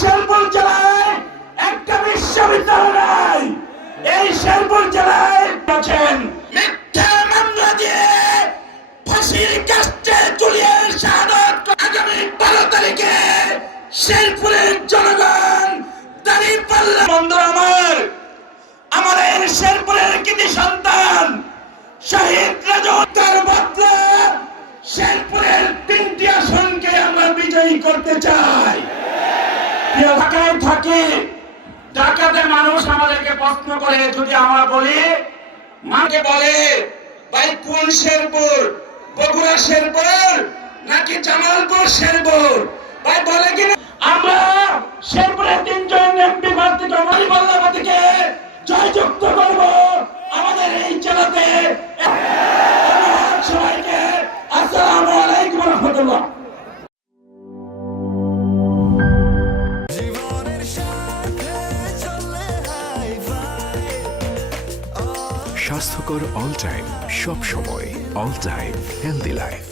শেরপুর জেলায় একটা বিশ্ববিদ্যালয় নাই। এই শেরপুর জেলায় আছেন মিথ্যা মামলা দিয়ে ফাঁসির কাস্টে ঝুলিয়ে শাহাদত। আগামী 12 তারিখে শেরপুরের জনগণ দাঁড়িপাল্লা বন্ধু আমাদের শেরপুরের কৃতি সন্তান শহীদ রাজতার বদলা শেরপুরের 3টি আসনকে আমরা বিজয়ী করতে চাই। ঢাকায় থাকি, ঢাকাতে মানুষ আমাদেরকে প্রশ্ন করে, যদি আমরা বলি মাকে বলে ভাই কোন শেরপুর, বগুড়া শেরপুর নাকি জামালপুর শেরপুর, ভাই বলে কিনা আমরা শেরপুরের 3জন এমপি প্রার্থী দাঁড়িপাল্লাকে জয়যুক্ত করব আমাদের এই জেলাতে। ধন্যবাদ সবাইকে। আসসালামু আলাইকুম ওয়া রাহমাতুল্লাহ। স্বাস্থ্যকর অল টাইম, সব সময় অল টাইম হেলদি লাইফ।